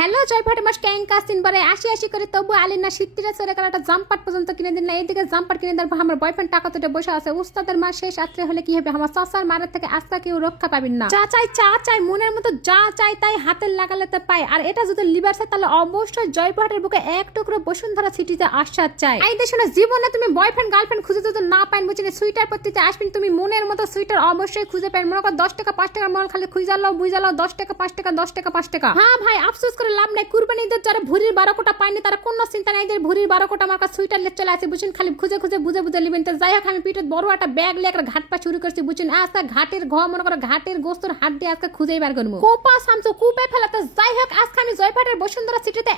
Hello, জয় ভাটে মাস ক্যাঙ্কা সিনবারে আসি আসি করে তবু আলিনা সিত্তিরা সরে একটা জাম্পার পর্যন্ত কিনে দিন না এইদিকে জাম্পার কিনে দেওয়ার আমার বয়ফ্রেন্ড টাকা তোটে বসে আছে। উস্তাদের মা শেষ, রাত্রে হলে কি হবে? আমার চাচার মারের থেকে আস্তা কেউ রক্ষা পাবেন না। যা চাই, চা চাই, মনের মতো যা চাই তাই হাতের লাগালে তো পাই আর এটা যদি লিভার চাই তাহলে অবশ্যই ভাটের বুকে এক টুকরো বসুন্ধরা সিটিতে আশ্বাদ চাই। এই দেশে না, জীবনে তুমি বয়ফ্রেন্ড গার্লফ্রেন্ড খুঁজে যদি না পাইন বুঝি সুইটার পত্রিতে আসবেন, তুমি মনের মতো সুইটার অবশ্যই খুঁজে পাবেন। মনে করো, দশ টাকা, পাঁচ টাকার মাল খালি খুঁজে লাও বুঝে লাও দশ টাকা, পাঁচ টাকা, দশ টাকা, পাঁচ টাকা। হ্যাঁ ভাই, আফসোস করে লাভ নাই। কুরবানি ঈদের যারা ভুরির বারো কোটা পায়নি তারা কোনো চিন্তা নাই এদের ভুরির বারো কোটা আমার কাছে সুইটার লেট চলে আসে, বুঝছেন? খালি খুঁজে খুঁজে বুঝে বুঝে নেবেন। তো যাই হোক, আমি পিঠে বড় একটা ব্যাগ লিয়ে একটা ঘাট পা শুরু করছি, বুঝছেন? আজকে ঘাটের ঘ মনে করো, ঘাটের গোস্তর হাত দিয়ে আজকে খুঁজেই বার করব। কোপা সামছো কুপে ফেলা। তো যাই হোক, আজকে আমি জয়পাটের বসুন্ধরা সিটিতে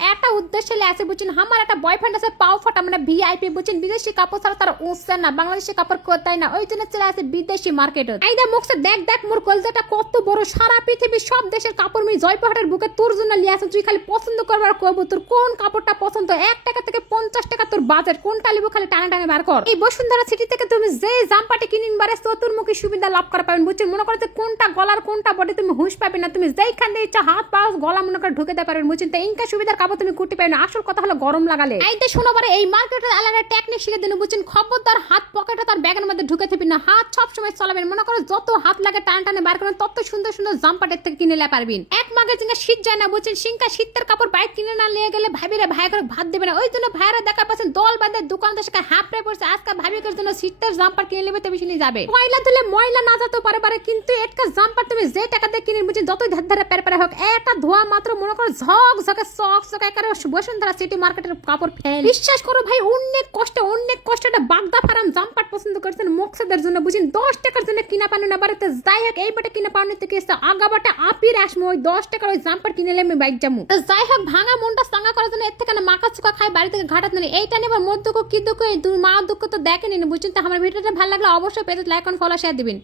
উদ্দেশ্য আসে বুঝছেন, আমার একটা বয়ফ্রেন্ড আছে, পাও ফাটা মানে ভিআইপি বুঝছেন, বিদেশি কাপড় ছাড়া তারা উঠছে না, বাংলাদেশি কাপড় কোথায় না, ওই জন্য চলে আসে বিদেশি মার্কেটে এই দেখ মুখে দেখ দেখ, মোর কলজাটা কত বড়, সারা পৃথিবীর সব দেশের কাপড় আমি জয়পাহাটের বুকে তোর জন্য নিয়ে আসে, তুই খালি পছন্দ করবার কব তোর কোন কাপড়টা পছন্দ? এক টাকা থেকে পঞ্চাশ টাকা তোর বাজেট কোনটা লিবো খালি টানে টানে বার কর। এই বসুন্ধরা সিটি থেকে তুমি যে জাম্পাটি কিনিন বারে চতুর্মুখী সুবিধা লাভ করা পাবেন, বুঝছেন, মনে করো যে কোনটা গলার, কোনটা বডি তুমি হুঁশ পাবে না, তুমি যেইখান দিয়ে ইচ্ছা হাত পা গলা মনে করে ঢুকে দিতে পারবেন, বুঝছেন, তো ইনকা সুবিধার কাপড় তুমি কুটি পাবে না, আসল কথা হলো গরম লাগালে। এইতে শোনোবারে এই মার্কেটে আলাদা টেকনিক শিখে দিন, বুঝছেন? খবরদার হাত পকেটে তার ব্যাগের মধ্যে ঢুকে থাকবি না। হাত সব সময় চলাবেন। মনে করো যত হাত লাগে টান টানে বার করেন, তত সুন্দর সুন্দর জাম্পাটের থেকে কিনে লে পারবেন। এক মাগে জিঙ্গা শীত যায় না, বুঝছেন? সিংকা শীতের কাপড় বাইক কিনে না নিয়ে গেলে ভাবিরা ভাই করে ভাত দেবে না। ওই জন্য ভাইরা দেখা পাচ্ছেন, দল বাঁধে, দোকান দেশকে হাফ প্রায় পড়ছে আজকে ভাবিকের জন্য শীতের জাম্পার কিনে নেবে তো বেশি যাবে। ময়লা তুলে ময়লা না যেতে পারে পারে, কিন্তু একটা জাম্পার তুমি যে টাকা দিয়ে কিনে বুঝছেন? যতই ধার ধারে পেরে পেরে হোক, একটা ধোয়া মাত্র, মনে করো ঝক ঝকে চক চক একারে বসুন্ধরা সিটি মার্কেটের কাপড় ফেল। বিশ্বাস করো ভাই অনেক কষ্ট অনেক কষ্ট একটা বাগদা ফার্ম জাম্পার পছন্দ করছেন মকসদের জন্য বুঝছেন দশ টাকার জন্য কিনা পানো না বাড়িতে যাই হোক এই বাটে কিনা পানো থেকে এসে আগা বাটে আপির আসব ওই দশ টাকার ওই জাম্পার কিনে আমি বাইক যাব। তো যাই হোক ভাঙা মনটা সাঙ্গা করার জন্য এর থেকে না মাকা চুকা খাই বাড়ি থেকে ঘাটাত নেই। এইটা নিয়ে আবার মোর দুঃখ কি দুঃখ মা দুঃখ তো দেখেনি বুঝছেন তো? আমার ভিডিওটা ভালো লাগলে অবশ্যই পেজে লাইক ফলো শেয়ার দিবেন।